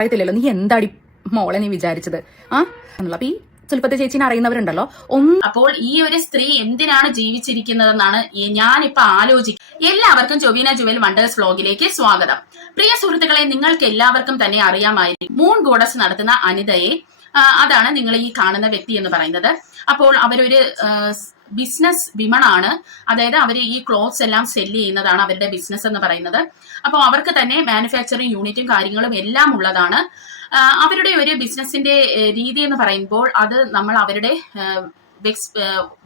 അറിയത്തില്ലല്ലോ. നീ എന്താടി മോളെ നീ വിചാരിച്ചത്? ആ? എന്നുള്ള. അപ്പൊ ഈ സുൽപ്പത്തെ ചേച്ചിനെ അറിയുന്നവരുണ്ടല്ലോ. ഒന്ന് അപ്പോൾ ഈ ഒരു സ്ത്രീ എന്തിനാണ് ജീവിച്ചിരിക്കുന്നതെന്നാണ് ഞാനിപ്പോ ആലോചിക്കുക എല്ലാവർക്കും ജൊവീന ജുവൽ വണ്ടേഴ്സ് വ്ലോഗിലേക്ക് സ്വാഗതം. പ്രിയ സുഹൃത്തുക്കളെ നിങ്ങൾക്ക് എല്ലാവർക്കും തന്നെ അറിയാമായിരിക്കും. മൂൺ ഗോഡസ് നടത്തുന്ന അനിതയെ അതാണ് നിങ്ങൾ ഈ കാണുന്ന വ്യക്തി എന്ന് പറയുന്നത്. അപ്പോൾ അവരൊരു ബിസിനസ് വിമണാണ്. അതായത് അവർ ഈ ക്ലോത്ത്സ് എല്ലാം സെല്ല് ചെയ്യുന്നതാണ് അവരുടെ ബിസിനസ് എന്ന് പറയുന്നത്. അപ്പോൾ അവർക്ക് തന്നെ മാനുഫാക്ചറിങ് യൂണിറ്റും കാര്യങ്ങളും എല്ലാം ഉള്ളതാണ്. അവരുടെ ഒരു ബിസിനസിന്റെ രീതി എന്ന് പറയുമ്പോൾ അത് നമ്മൾ അവരുടെ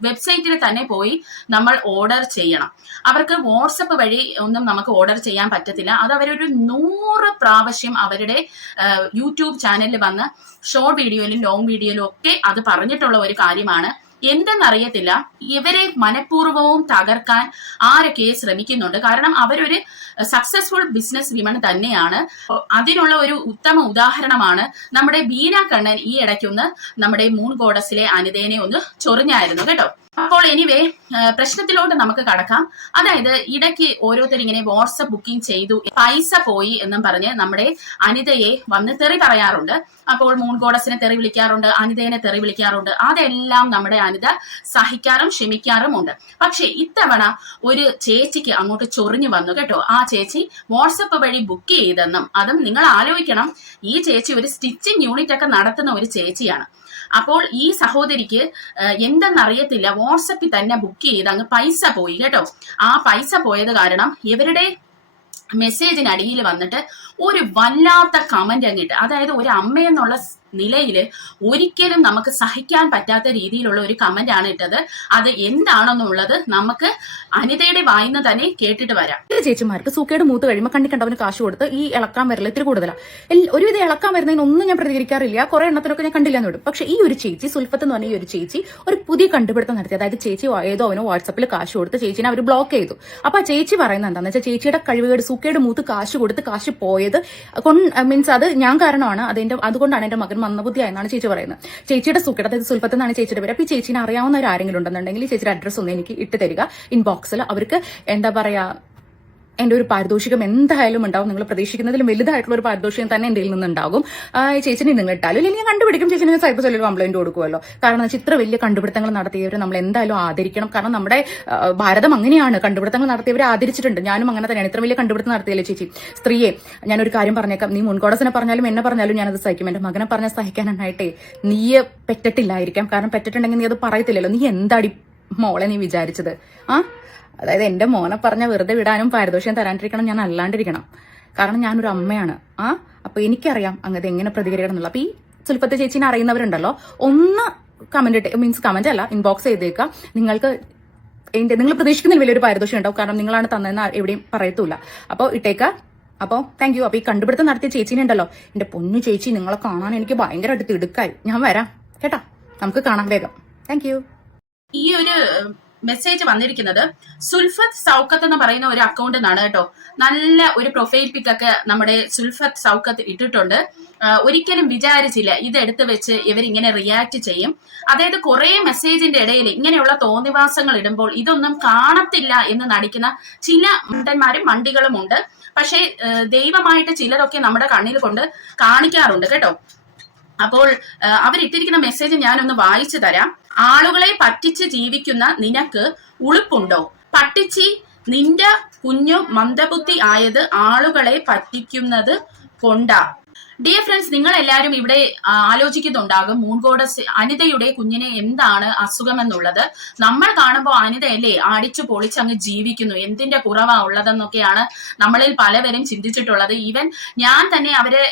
വെബ്സൈറ്റിൽ തന്നെ പോയി നമ്മൾ ഓർഡർ ചെയ്യണം. അവർക്ക് വാട്സപ്പ് വഴി ഒന്നും നമുക്ക് ഓർഡർ ചെയ്യാൻ പറ്റത്തില്ല. അത് അവരൊരു നൂറ് പ്രാവശ്യം അവരുടെ യൂട്യൂബ് ചാനലിൽ വന്ന് ഷോർട്ട് വീഡിയോയിലും ലോങ് വീഡിയോയിലും ഒക്കെ അത് പറഞ്ഞിട്ടുള്ള ഒരു കാര്യമാണ്. എന്തെന്നറിയത്തില്ല. ഇവരെ മനഃപൂർവവും തകർക്കാൻ ആരൊക്കെ ശ്രമിക്കുന്നുണ്ട്. കാരണം അവരൊരു സക്സസ്ഫുൾ ബിസിനസ് വിമൺ തന്നെയാണ്. അതിനുള്ള ഒരു ഉത്തമ ഉദാഹരണമാണ് നമ്മുടെ ബീന കണ്ണൻ ഈ ഇടയ്ക്കൊന്ന് നമ്മുടെ മൂൺ ഗോഡസിലെ അനിതേനെ ഒന്ന് ചൊറിഞ്ഞായിരുന്നു. കേട്ടോ? അപ്പോൾ എനിവേ പ്രശ്നത്തിലോട്ട് നമുക്ക് കടക്കാം. അതായത് ഇടയ്ക്ക് ഓരോരുത്തർ ഇങ്ങനെ വാട്സപ്പ് ബുക്കിംഗ് ചെയ്തു പൈസ പോയി എന്നും പറഞ്ഞ് നമ്മുടെ അനിതയെ വന്ന് തെറി പറയാറുണ്ട്. അപ്പോൾ മൂൺ ഗോഡസിനെ തെറി വിളിക്കാറുണ്ട് അനിതയെ തെറി വിളിക്കാറുണ്ട്. അതെല്ലാം നമ്മുടെ അനിത സഹിക്കാറും ക്ഷമിക്കാറും ഉണ്ട് പക്ഷേ ഇത്തവണ ഒരു ചേച്ചിക്ക് അങ്ങോട്ട് ചൊറിഞ്ഞു വന്നു കേട്ടോ. ആ ചേച്ചി വാട്സപ്പ് വഴി ബുക്ക് ചെയ്തെന്നും അതും നിങ്ങൾ ആലോചിക്കണം. ഈ ചേച്ചി ഒരു സ്റ്റിച്ചിങ് യൂണിറ്റ് ഒക്കെ നടത്തുന്ന ഒരു ചേച്ചിയാണ്. അപ്പോൾ ഈ സഹോദരിക്ക് എന്തെന്നറിയത്തില്ല. വാട്സപ്പിൽ തന്നെ ബുക്ക് ചെയ്ത് അങ്ങ് പൈസ പോയി കേട്ടോ. ആ പൈസ പോയത് കാരണം ഇവരുടെ മെസ്സേജിനടിയിൽ വന്നിട്ട് ഒരു വല്ലാത്ത കമന്റ് അങ്ങിട്ട് അതായത് ഒരു അമ്മയെന്നുള്ള നിലയിൽ ഒരിക്കലും നമുക്ക് സഹിക്കാൻ പറ്റാത്ത രീതിയിലുള്ള ഒരു കമന്റ് ആണ് ഇട്ടത്. അത് എന്താണെന്നുള്ളത് നമുക്ക് അനിതയുടെ വായിന്ന് തന്നെ കേട്ടിട്ട് വരാം. ചേച്ചിമാർക്ക് സൂക്കേട് മൂത്ത് കഴിയുമ്പോൾ കണ്ണി കണ്ടവന് കാശ് കൊടുത്ത് ഈ ഇളക്കാൻ വരില്ല ഇത്തിരി കൂടുതലാണ് ഒരുവിധം ഇളക്കാൻ വരുന്നതിന് ഒന്നും ഞാൻ പ്രതികരിക്കാറില്ല. കുറെ എണ്ണത്തിനൊക്കെ ഞാൻ കണ്ടില്ല എന്ന് വിടും. പക്ഷെ ഈ ഒരു ചേച്ചി സുൽഫത്ത് എന്ന് പറഞ്ഞ ഈ ഒരു ചേച്ചി ഒരു പുതിയ കണ്ടുപിടുത്തം നടത്തി. അതായത് ചേച്ചി ഏതോ അവനോ വാട്സപ്പിൽ കാശ് കൊടുത്ത് ചേച്ചിനെ അവർ ബ്ലോക്ക് ചെയ്തു. അപ്പൊ ആ ചേച്ചി പറയുന്നത് എന്താണെന്ന് വെച്ചാൽ ചേച്ചിയുടെ കഴിവുകേട് സൂക്കേട് മൂത്ത് കാശ് കൊടുത്ത് കാശ് പോയത് മീൻസ് അത് ഞാൻ കാരണമാണ്. അതിന്റെ അതുകൊണ്ടാണ് എന്റെ മകൻ മന്ദബുദ്ധിയായി ആയെന്നാണ് ചേച്ചി പറയുന്നത്. ചേച്ചിയുടെ സൂക്കേട് അതായത് സുൽഫത്ത് എന്നാണ് ചേച്ചിയുടെ പേര്. അപ്പൊ ഈ ചേച്ചിനെ അറിയാവുന്ന ആരെങ്കിലും ഉണ്ടെന്നുണ്ടെങ്കിൽ ചേച്ചിയുടെ അഡ്രസ്സ് ഒന്ന് എനിക്ക് ഇട്ട് തരിക. ഇൻബോക്സിൽ അവർക്ക് എന്താ പറയാ എന്റെ ഒരു പാരിതോഷികം എന്തായാലും ഉണ്ടാവും. നിങ്ങൾ പ്രതീക്ഷിക്കുന്നതിലും വലുതായിട്ടുള്ള ഒരു പാരിതോഷികം തന്നെ എന്റെ നിന്ന് ഉണ്ടാകും ആ, ഈ ചേച്ചിനെ നിങ്ങൾ ഇട്ടാലും ഇല്ലെങ്കിൽ ഞാൻ കണ്ടുപിടിക്കും. ചേച്ചിനെ ഞാൻ സൈബർ സെല്ലിൽ കംപ്ലൈന്റ് കൊടുക്കുമല്ലോ. കാരണം വെച്ചാൽ ഇത്ര വലിയ കണ്ടുപിടുത്തങ്ങൾ നടത്തിയവരെ നമ്മൾ എന്തായാലും ആദരിക്കണം. കാരണം നമ്മുടെ ഭാരതം അങ്ങനെയാണ്. കണ്ടുപിടുത്തങ്ങൾ നടത്തിയവരെ ആദരിച്ചിട്ടുണ്ട്. ഞാനും അങ്ങനെ തന്നെയാണ്. ഇത്ര വലിയ കണ്ടുപിടുത്തം നടത്തിയല്ലേ ചേച്ചി? സ്ത്രീയെ ഞാനൊരു കാര്യം പറഞ്ഞേക്കാം. നീ മുൻകോടസിനെ പറഞ്ഞാലും എന്നെ പറഞ്ഞാലും ഞാനത് സഹിക്കും. എന്റെ മകനെ പറഞ്ഞ സഹിക്കാനായിട്ടേ നീയെ പെറ്റിട്ടില്ലായിരിക്കാം. കാരണം പെറ്റിട്ടുണ്ടെങ്കിൽ നീ അത് പറയത്തില്ലല്ലോ. നീ എന്താടി മോളെ നീ വിചാരിച്ചത്? ആ? അതായത് എന്റെ മോനെ പറഞ്ഞ വെറുതെ വിടാനും പാരിതോഷം തരാണ്ടിരിക്കണം ഞാൻ അല്ലാണ്ടിരിക്കണം. കാരണം ഞാനൊരു അമ്മയാണ്. ആ അപ്പൊ എനിക്കറിയാം അങ്ങനത്തെ എങ്ങനെ പ്രതികരിക്കണം എന്നുള്ള അപ്പൊ ഈ സുൽപ്പത്തെ ചേച്ചീനെ അറിയുന്നവരുണ്ടല്ലോ ഒന്ന് കമന്റ് മീൻസ് കമന്റ് അല്ല ഇൻബോക്സ് ചെയ്തേക്കുക നിങ്ങൾക്ക് എന്റെ നിങ്ങൾ പ്രതീക്ഷിക്കുന്നതിൽ വലിയൊരു പാരിതോഷം ഉണ്ടാവും. കാരണം നിങ്ങളാണ് തന്നതെന്ന് എവിടെയും പറയത്തൂല അപ്പോൾ ഇട്ടേക്ക. അപ്പോൾ താങ്ക് യു അപ്പോൾ ഈ കണ്ടുപിടുത്തം നടത്തിയ ചേച്ചീനെ ഉണ്ടല്ലോ. എന്റെ പൊന്നു ചേച്ചി നിങ്ങളെ കാണാൻ എനിക്ക് ഭയങ്കരമായിട്ട് തിടുക്കായി. ഞാൻ വരാം. കേട്ടാ? നമുക്ക് കാണാം വേഗം. താങ്ക് ഈ ഒരു മെസ്സേജ് വന്നിരിക്കുന്നത് സുൽഫത്ത് സൗക്കത്ത് എന്ന് പറയുന്ന ഒരു അക്കൗണ്ട് നിന്നാണ് കേട്ടോ. നല്ല ഒരു പ്രൊഫൈൽ പിക് ഒക്കെ നമ്മുടെ സുൽഫത്ത് സൗക്കത്ത് ഇട്ടിട്ടുണ്ട്. ഒരിക്കലും വിചാരിച്ചില്ല ഇത് എടുത്തു വെച്ച് ഇവരിങ്ങനെ റിയാക്ട് ചെയ്യും. അതായത് കുറെ മെസ്സേജിന്റെ ഇടയിൽ ഇങ്ങനെയുള്ള തോന്നിവാസങ്ങൾ ഇടുമ്പോൾ ഇതൊന്നും കാണത്തില്ല എന്ന് നടിക്കുന്ന ചില മണ്ടന്മാരും മണ്ടികളും ഉണ്ട്. പക്ഷേ ദൈവമായിട്ട് ചിലരൊക്കെ നമ്മുടെ കണ്ണിൽ കൊണ്ട് കാണിക്കാറുണ്ട് കേട്ടോ. അപ്പോൾ അവരിട്ടിരിക്കുന്ന മെസ്സേജ് ഞാനൊന്ന് വായിച്ചു തരാം. ആളുകളെ പറ്റിച്ച് ജീവിക്കുന്ന നിനക്ക് ഉളുപ്പുണ്ടോ? പട്ടിച്ചി നിന്റെ കുഞ്ഞു മന്ദബുദ്ധി ആയത് ആളുകളെ പറ്റിക്കുന്നത് കൊണ്ടാ. ഡിയർ ഫ്രണ്ട്സ് നിങ്ങൾ എല്ലാവരും ഇവിടെ ആലോചിക്കുന്നുണ്ടാകും മൂൺകോട അനിതയുടെ കുഞ്ഞിന് എന്താണ് അസുഖം എന്നുള്ളത് നമ്മൾ കാണുമ്പോൾ അനിതയല്ലേ അടിച്ചു പൊളിച്ച് അങ്ങ് ജീവിക്കുന്നു. എന്തിന്റെ കുറവാ ഉള്ളതെന്നൊക്കെയാണ് നമ്മളിൽ പലവരും ചിന്തിച്ചിട്ടുള്ളത്. ഈവൻ ഞാൻ തന്നെ അവരെ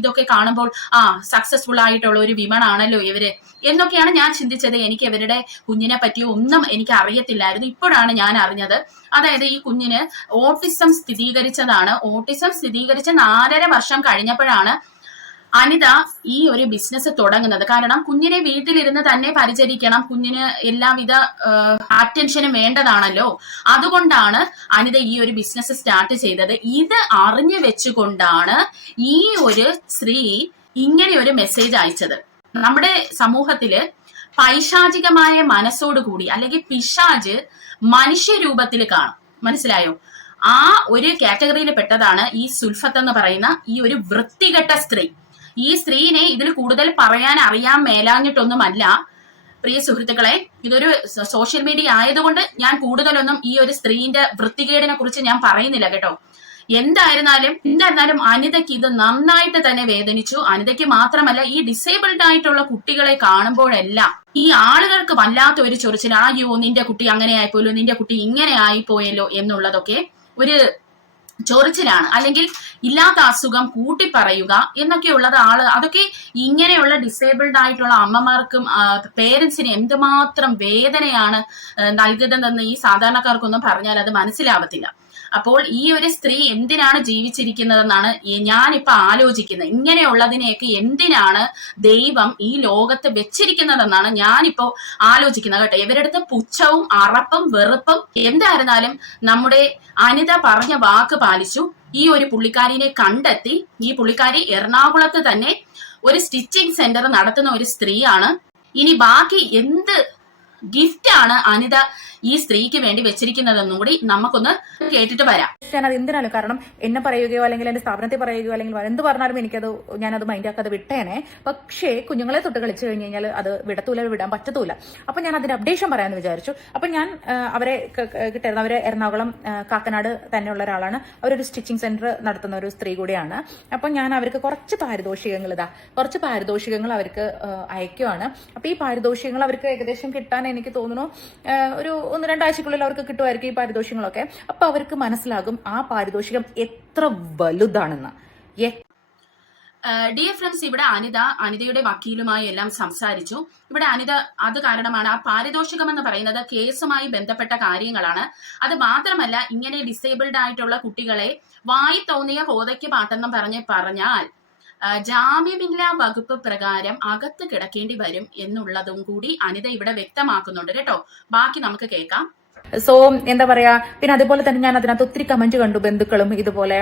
ഇതൊക്കെ കാണുമ്പോൾ ആ സക്സസ്ഫുൾ ആയിട്ടുള്ള ഒരു വിമൺ ആണല്ലോ ഇവർ എന്നൊക്കെയാണ് ഞാൻ ചിന്തിച്ചത്. എനിക്ക് ഇവരുടെ കുഞ്ഞിനെ പറ്റി ഒന്നും എനിക്ക് അറിയത്തില്ലായിരുന്നു. ഇപ്പോഴാണ് ഞാൻ അറിഞ്ഞത്. അതായത് ഈ കുഞ്ഞിന് ഓട്ടിസം സ്ഥിരീകരിച്ചതാണ്. ഓട്ടിസം സ്ഥിരീകരിച്ച നാലര വർഷം കഴിഞ്ഞപ്പോഴാണ് അനിത ഈ ഒരു ബിസിനസ് തുടങ്ങുന്നത്. കാരണം കുഞ്ഞിനെ വീട്ടിലിരുന്ന് തന്നെ പരിചരിക്കണം. കുഞ്ഞിന് എല്ലാവിധ അറ്റൻഷനും വേണ്ടതാണല്ലോ. അതുകൊണ്ടാണ് അനിത ഈ ഒരു ബിസിനസ് സ്റ്റാർട്ട് ചെയ്തത്. ഇത് അറിഞ്ഞു വെച്ചുകൊണ്ടാണ് ഈ ഒരു സ്ത്രീ ഇങ്ങനെ ഒരു മെസ്സേജ് അയച്ചത്. നമ്മുടെ സമൂഹത്തിൽ പൈശാചികമായ മനസ്സോടുകൂടി അല്ലെങ്കിൽ പിശാജ് മനുഷ്യരൂപത്തിൽ കാണും. മനസ്സിലായോ? ആ ഒരു കാറ്റഗറിയിൽ പെട്ടതാണ് ഈ സുൽഫത്ത് എന്ന് പറയുന്ന ഈ ഒരു വൃത്തികെട്ട സ്ത്രീ. ഈ സ്ത്രീനെ ഇതിൽ കൂടുതൽ പറയാൻ അറിയാൻ മേലാഞ്ഞിട്ടൊന്നുമല്ല. പ്രിയ സുഹൃത്തുക്കളെ ഇതൊരു സോഷ്യൽ മീഡിയ ആയതുകൊണ്ട് ഞാൻ കൂടുതലൊന്നും ഈ ഒരു സ്ത്രീന്റെ വൃത്തികേടിനെ കുറിച്ച് ഞാൻ പറയുന്നില്ല കേട്ടോ. എന്തായിരുന്നാലും എന്തായിരുന്നാലും അനിതയ്ക്ക് ഇത് നന്നായിട്ട് തന്നെ വേദനിച്ചു. അനിതയ്ക്ക് മാത്രമല്ല ഈ ഡിസേബിൾഡ് ആയിട്ടുള്ള കുട്ടികളെ കാണുമ്പോഴെല്ലാം ഈ ആളുകൾക്ക് വല്ലാത്ത ഒരു ചൊറിച്ചിൽ ആയോ നിന്റെ കുട്ടി അങ്ങനെ ആയിപ്പോയല്ലോ നിന്റെ കുട്ടി ഇങ്ങനെ ആയിപ്പോയല്ലോ എന്നുള്ളതൊക്കെ ഒരു ചൊറിച്ചിലാണ്. അല്ലെങ്കിൽ ഇല്ലാത്ത അസുഖം കൂട്ടി പറയുക എന്നൊക്കെയുള്ളത് ആൾ അതൊക്കെ ഇങ്ങനെയുള്ള ഡിസേബിൾഡ് ആയിട്ടുള്ള അമ്മമാർക്കും പേരൻസിന് എന്തുമാത്രം വേദനയാണ് നൽകുന്നതെന്ന് ഈ സാധാരണക്കാർക്കൊന്നും പറഞ്ഞാൽ അത് മനസ്സിലാവത്തില്ല. അപ്പോൾ ഈ ഒരു സ്ത്രീ എന്തിനാണ് ജീവിച്ചിരിക്കുന്നതെന്നാണ് ഇപ്പൊ ആലോചിക്കുന്നത്. ഇങ്ങനെയുള്ളതിനെയൊക്കെ എന്തിനാണ് ദൈവം ഈ ലോകത്ത് വെച്ചിരിക്കുന്നതെന്നാണ് ഞാനിപ്പോ ആലോചിക്കുന്നത് കേട്ടോ. ഇവരുടെ അടുത്ത് പുച്ഛവും അറപ്പും വെറുപ്പും എന്തായിരുന്നാലും നമ്മുടെ അനിത പറഞ്ഞ വാക്ക് പാലിച്ചു. ഈ ഒരു പുള്ളിക്കാരിനെ കണ്ടെത്തി. ഈ പുള്ളിക്കാരി എറണാകുളത്ത് തന്നെ ഒരു സ്റ്റിച്ചിങ് സെന്റർ നടത്തുന്ന ഒരു സ്ത്രീയാണ്. ഇനി ബാക്കി എന്ത് ഗിഫ്റ്റ് ആണ് അനിത ഈ സ്ത്രീക്ക് വേണ്ടി വെച്ചിരിക്കുന്നതെന്നും കൂടി നമുക്കൊന്ന് കേട്ടിട്ട് വരാം. ഞാൻ അത് എന്തിനാലും കാരണം എന്നെ പറയുകയോ അല്ലെങ്കിൽ എന്റെ സ്ഥാപനത്തെ പറയുകയോ അല്ലെങ്കിൽ എന്ത് പറഞ്ഞാലും എനിക്കത് ഞാനത് മൈൻഡാക്കാതെ വിട്ടേനെ. പക്ഷേ കുഞ്ഞുങ്ങളെ തൊട്ട് കളിച്ചു കഴിഞ്ഞ് കഴിഞ്ഞാൽ അത് വിടത്തൂല വിടാൻ പറ്റത്തൂല. അപ്പൊ ഞാൻ അതിന്റെ അപ്ഡേഷൻ പറയാമെന്ന് വിചാരിച്ചു. അപ്പൊ ഞാൻ അവരെ കിട്ടിയിരുന്ന അവരെ എറണാകുളം കാക്കനാട് തന്നെയുള്ള ഒരാളാണ്. അവരൊരു സ്റ്റിച്ചിങ് സെന്റർ നടത്തുന്ന ഒരു സ്ത്രീ കൂടിയാണ്. അപ്പൊ ഞാൻ അവർക്ക് കുറച്ച് പാരിതോഷികങ്ങൾ ഇതാ കുറച്ച് പാരിതോഷികങ്ങൾ അവർക്ക് അയക്കുവാണ്. അപ്പൊ ഈ പാരിതോഷികങ്ങൾ അവർക്ക് ഏകദേശം കിട്ടാൻ എനിക്ക് തോന്നുന്നു. ഒരു ഒന്ന് രണ്ടാഴ്ചക്കുള്ളിൽ അവർക്ക് കിട്ടുമായിരിക്കും ഈ പാരിതോഷികങ്ങളൊക്കെ. അപ്പൊ അവർക്ക് മനസ്സിലാകും ആ പാരിതോഷികം എത്ര വലുതാണെന്ന്. ഡിയർ ഫ്രണ്ട്സ് ഇവിടെ അനിത അനിതയുടെ വക്കീലുമായി എല്ലാം സംസാരിച്ചു. ഇവിടെ അനിത അത് കാരണമാണ് ആ പാരിതോഷികം എന്ന് പറയുന്നത് കേസുമായി ബന്ധപ്പെട്ട കാര്യങ്ങളാണ്. അത് മാത്രമല്ല ഇങ്ങനെ ഡിസേബിൾഡ് ആയിട്ടുള്ള കുട്ടികളെ വായി തോന്നിയ കോതയ്ക്ക് പാട്ടെന്നും പറഞ്ഞ് പറഞ്ഞാൽ ജാമ്യമില്ലാ വകുപ്പ് പ്രകാരം അകത്ത് കിടക്കേണ്ടി വരും എന്നുള്ളതും കൂടി അനിത ഇവിടെ വ്യക്തമാക്കുന്നുണ്ട് കേട്ടോ. ബാക്കി നമുക്ക് കേൾക്കാം. സോ എന്താ പറയാ പിന്നെ അതുപോലെ തന്നെ ഞാൻ അതിനകത്ത് ഒത്തിരി കമന്റ് കണ്ടു ബന്ധുക്കളും ഇതുപോലെ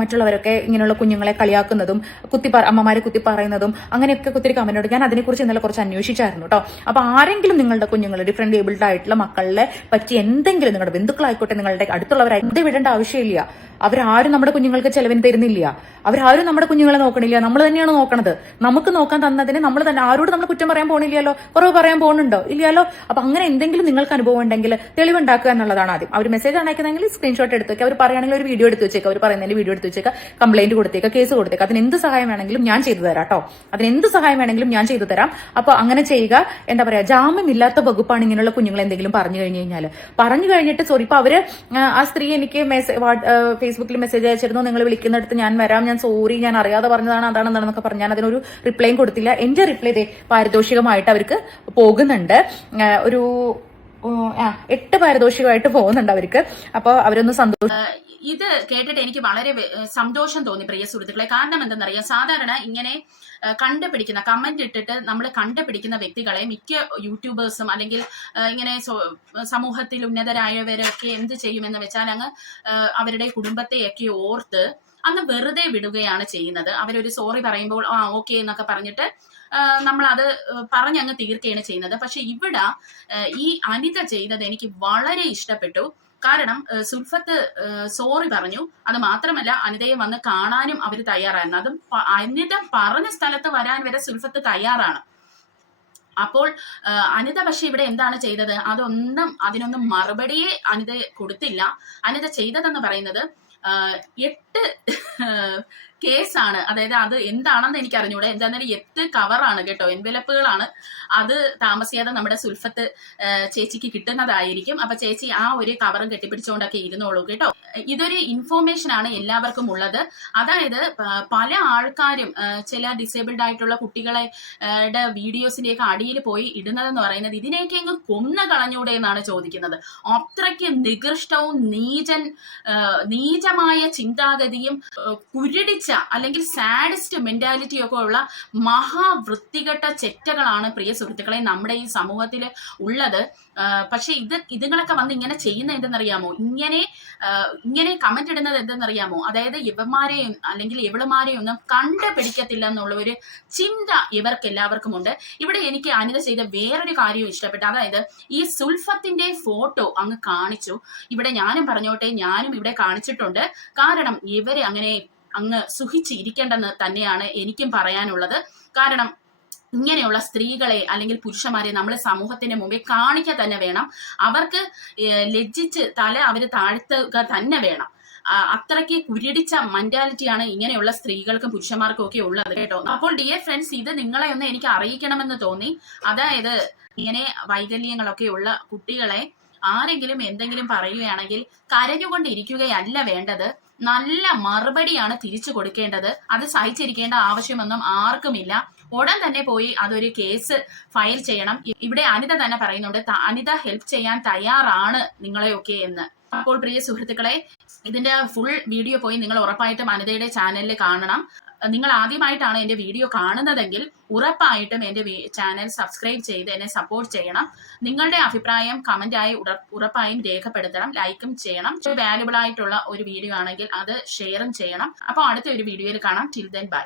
മറ്റുള്ളവരൊക്കെ ഇങ്ങനെയുള്ള കുഞ്ഞുങ്ങളെ കളിയാക്കുന്നതും കുത്തി അമ്മമാരെ കുത്തി പറയുന്നതും അങ്ങനെയൊക്കെ ഒത്തിരി കമന്റ് ഉണ്ട്. ഞാൻ അതിനെക്കുറിച്ച് ഇന്നലെ കുറച്ച് അന്വേഷിച്ചായിരുന്നു കേട്ടോ. അപ്പൊ ആരെങ്കിലും നിങ്ങളുടെ കുഞ്ഞുങ്ങൾ ഡിഫറെന്റ് ഏബിൾഡ് ആയിട്ടുള്ള മക്കളെ പറ്റി എന്തെങ്കിലും നിങ്ങളുടെ ബന്ധുക്കളായിക്കോട്ടെ നിങ്ങളുടെ അടുത്തുള്ളവരായി വിടേണ്ട ആവശ്യമില്ല. അവരാരും നമ്മുടെ കുഞ്ഞുങ്ങൾക്ക് ചെലവിന് തരുന്നില്ല. അവരാരും നമ്മുടെ കുഞ്ഞുങ്ങളെ നോക്കണില്ല. നമ്മൾ തന്നെയാണ് നോക്കണത്. നമുക്ക് നോക്കാൻ തന്നതിന് നമ്മൾ തന്നെ ആരോട് നമ്മൾ കുറ്റം പറയാൻ പോണില്ലല്ലോ. കുറവ് പറയാൻ പോകുന്നുണ്ടോ ഇല്ലല്ലോ. അപ്പൊ അങ്ങനെ എന്തെങ്കിലും നിങ്ങൾക്ക് അനുഭവം ഉണ്ടെങ്കിൽ തെളിവുണ്ടാക്കുക എന്നുള്ളതാണ് ആദ്യം. അവർ മെസ്സേജ് അയക്കുന്നെങ്കിൽ സ്ക്രീൻഷോട്ട് എടുത്തേക്ക് അവർ പറയുകയാണെങ്കിൽ ഒരു വീഡിയോ എടുത്ത് വെച്ചേക്കുക. അവർ പറയുന്നതിന് വീഡിയോ എടുത്ത് വെച്ചേക്കുക. കംപ്ലൈന്റ് കൊടുത്തേക്കുക. കേസ് കൊടുത്തേക്കുക. അതിന് എന്ത് സഹായം വേണമെങ്കിലും ഞാൻ ചെയ്തു തരാം കേട്ടോ അതിന് എന്ത് സഹായം വേണമെങ്കിലും ഞാൻ ചെയ്തു തരാം. അപ്പൊ അങ്ങനെ ചെയ്യുക. എന്താ പറയാ ജാമ്യമില്ലാത്ത വകുപ്പാണ് ഇങ്ങനെയുള്ള കുഞ്ഞുങ്ങൾ എന്തെങ്കിലും പറഞ്ഞു കഴിഞ്ഞു കഴിഞ്ഞാൽ പറഞ്ഞു കഴിഞ്ഞിട്ട് സോറി ഇപ്പൊ അവർ ആ, സ്ത്രീ എനിക്ക് ഫേസ്ബുക്കിൽ മെസ്സേജ് അയച്ചിരുന്നു. നിങ്ങൾ വിളിക്കുന്നിടത്ത് ഞാൻ വരാം. ഞാൻ സോറി ഞാൻ അറിയാതെ പറഞ്ഞതാണ് അതാണ് എന്താണെന്നൊക്കെ പറഞ്ഞു ഞാൻ അതിനൊരു റിപ്ലൈയും കൊടുത്തില്ല. എന്റെ റിപ്ലൈ പാരിതോഷികമായിട്ട് അവർക്ക് പോകുന്നുണ്ട്. ഒരു എട്ട് പാരിതോഷികമായിട്ട് പോകുന്നുണ്ട് അവർക്ക്. അപ്പൊ അവരൊന്ന് സന്തോഷം ഇത് കേട്ടിട്ട് എനിക്ക് വളരെ സന്തോഷം തോന്നി പ്രിയ സുഹൃത്തുക്കളെ. കാരണം എന്തെന്നറിയാം സാധാരണ ഇങ്ങനെ കണ്ടുപിടിക്കുന്ന കമന്റ് ഇട്ടിട്ട് നമ്മൾ കണ്ടുപിടിക്കുന്ന വ്യക്തികളെ മിക്ക യൂട്യൂബേഴ്സും അല്ലെങ്കിൽ ഇങ്ങനെ സമൂഹത്തിൽ ഉന്നതരായവരൊക്കെ എന്ത് ചെയ്യുമെന്ന് വെച്ചാൽ അങ്ങ് അവരുടെ കുടുംബത്തെയൊക്കെ ഓർത്ത് അങ്ങ് വെറുതെ വിടുകയാണ് ചെയ്യുന്നത്. അവരൊരു സോറി പറയുമ്പോൾ ആ ഓക്കെ എന്നൊക്കെ പറഞ്ഞിട്ട് നമ്മൾ അത് പറഞ്ഞങ്ങ് തീർക്കുകയാണ് ചെയ്യുന്നത്. പക്ഷെ ഇവിടെ ഈ അനിത ചെയ്തത് എനിക്ക് വളരെ ഇഷ്ടപ്പെട്ടു. കാരണം സുൽഫത്ത് സോറി പറഞ്ഞു. അത് മാത്രമല്ല അനിതയെ വന്ന് കാണാനും അവർ തയ്യാറായിരുന്നു. അതും അനിത പറഞ്ഞ സ്ഥലത്ത് വരാൻ വരെ സുൽഫത്ത് തയ്യാറാണ്. അപ്പോൾ അനിത പക്ഷെ ഇവിടെ എന്താണ് ചെയ്തത്? അതൊന്നും അതിനൊന്നും മറുപടിയെ അനിത കൊടുത്തില്ല. അനിത ചെയ്തതെന്ന് പറയുന്നത് ഏഹ് എട്ട് കേസാണ് അതായത് അത് എന്താണെന്ന് എനിക്ക് അറിഞ്ഞൂടെ എന്താണെന്ന് എത്ത് കവറാണ് കേട്ടോ. എൻവലപ്പുകളാണ്. അത് താമസിയാതെ നമ്മുടെ സുൽഫത്ത് ചേച്ചിക്ക് കിട്ടുന്നതായിരിക്കും. അപ്പൊ ചേച്ചി ആ ഒരു കവറും കെട്ടിപ്പിടിച്ചുകൊണ്ടൊക്കെ ഇരുന്നോളൂ കേട്ടോ. ഇതൊരു ഇൻഫോർമേഷൻ ആണ് എല്ലാവർക്കും ഉള്ളത്. അതായത് പല ആൾക്കാരും ചില ഡിസേബിൾഡ് ആയിട്ടുള്ള കുട്ടികളെ വീഡിയോസിന്റെയൊക്കെ അടിയിൽ പോയി ഇടുന്നതെന്ന് പറയുന്നത് ഇതിനെയൊക്കെ അങ്ങ് കൊന്ന കളഞ്ഞൂടെ എന്നാണ് ചോദിക്കുന്നത്. അത്രയ്ക്ക് നികൃഷ്ടവും നീചൻ നീചമായ ചിന്താഗതിയും ഏഹ് അല്ലെങ്കിൽ സാഡിസ്റ്റ് മെന്റാലിറ്റി ഒക്കെ ഉള്ള മഹാവൃത്തികെട്ട ചെറ്റകളാണ് പ്രിയ സുഹൃത്തുക്കളെ നമ്മുടെ ഈ സമൂഹത്തിൽ ഉള്ളത്. പക്ഷെ ഇത് ഇതുങ്ങളൊക്കെ വന്ന് ഇങ്ങനെ ചെയ്യുന്ന എന്തെന്നറിയാമോ? ഇങ്ങനെ ഇങ്ങനെ കമന്റ് ഇടുന്നത് എന്തെന്നറിയാമോ? അതായത് ഇവന്മാരെയും അല്ലെങ്കിൽ ഇവളുമാരെയും ഒന്നും കണ്ടുപിടിക്കത്തില്ല എന്നുള്ള ഒരു ചിന്ത ഇവർക്ക് എല്ലാവർക്കും ഉണ്ട് ഇവിടെ എനിക്ക് അനിത ചെയ്ത വേറൊരു കാര്യവും ഇഷ്ടപ്പെട്ടു അതായത് ഈ സുൽഫത്തിന്റെ ഫോട്ടോ അങ്ങ് കാണിച്ചു. ഇവിടെ ഞാനും പറഞ്ഞോട്ടെ ഞാനും ഇവിടെ കാണിച്ചിട്ടുണ്ട്. കാരണം ഇവരെ അങ്ങനെ അങ്ങ് സുഖിച്ചിരിക്കേണ്ടെന്ന് തന്നെയാണ് എനിക്കും പറയാനുള്ളത്. കാരണം ഇങ്ങനെയുള്ള സ്ത്രീകളെ അല്ലെങ്കിൽ പുരുഷന്മാരെ നമ്മൾ സമൂഹത്തിന്റെ മുമ്പിൽ കാണിക്കുക തന്നെ വേണം. അവർക്ക് ലജ്ജിച്ച് തല അവർ താഴ്ത്തുക തന്നെ വേണം. അത്രയ്ക്ക് കുരുടിച്ച മെന്റാലിറ്റിയാണ് ഇങ്ങനെയുള്ള സ്ത്രീകൾക്കും പുരുഷന്മാർക്കും ഒക്കെ ഉള്ളത് കേട്ടോ. അപ്പോൾ ഡിയർ ഫ്രണ്ട്സ് ഇത് നിങ്ങളെ ഒന്ന് എനിക്ക് അറിയിക്കണമെന്ന് തോന്നി. അതായത് ഇങ്ങനെ വൈകല്യങ്ങളൊക്കെ ഉള്ള കുട്ടികളെ ആരെങ്കിലും എന്തെങ്കിലും പറയുകയാണെങ്കിൽ കരഞ്ഞുകൊണ്ടിരിക്കുകയല്ല വേണ്ടത്. നല്ല മറുപടിയാണ് തിരിച്ചു കൊടുക്കേണ്ടത്. അത് സഹിച്ചിരിക്കേണ്ട ആവശ്യമൊന്നും ആർക്കുമില്ല. ഉടൻ തന്നെ പോയി അതൊരു കേസ് ഫയൽ ചെയ്യണം. ഇവിടെ അനിത തന്നെ പറയുന്നുണ്ട് അനിത ഹെൽപ്പ് ചെയ്യാൻ തയ്യാറാണ് നിങ്ങളെയൊക്കെ എന്ന്. അപ്പോൾ പ്രിയ സുഹൃത്തുക്കളെ ഇതിന്റെ ഫുൾ വീഡിയോ പോയി നിങ്ങൾ ഉറപ്പായിട്ടും അനിതയുടെ ചാനലിൽ കാണണം. നിങ്ങൾ ആദ്യമായിട്ടാണ് എന്റെ വീഡിയോ കാണുന്നതെങ്കിൽ ഉറപ്പായിട്ടും എന്റെ ചാനൽ സബ്സ്ക്രൈബ് ചെയ്ത് എന്നെ സപ്പോർട്ട് ചെയ്യണം. നിങ്ങളുടെ അഭിപ്രായം കമന്റായി ഉറപ്പായും രേഖപ്പെടുത്തണം ലൈക്കും ചെയ്യണം. വാല്യുബിൾ ആയിട്ടുള്ള ഒരു വീഡിയോ ആണെങ്കിൽ അത് ഷെയറും ചെയ്യണം. അപ്പോൾ അടുത്ത ഒരു വീഡിയോയിൽ കാണാം. Till then bye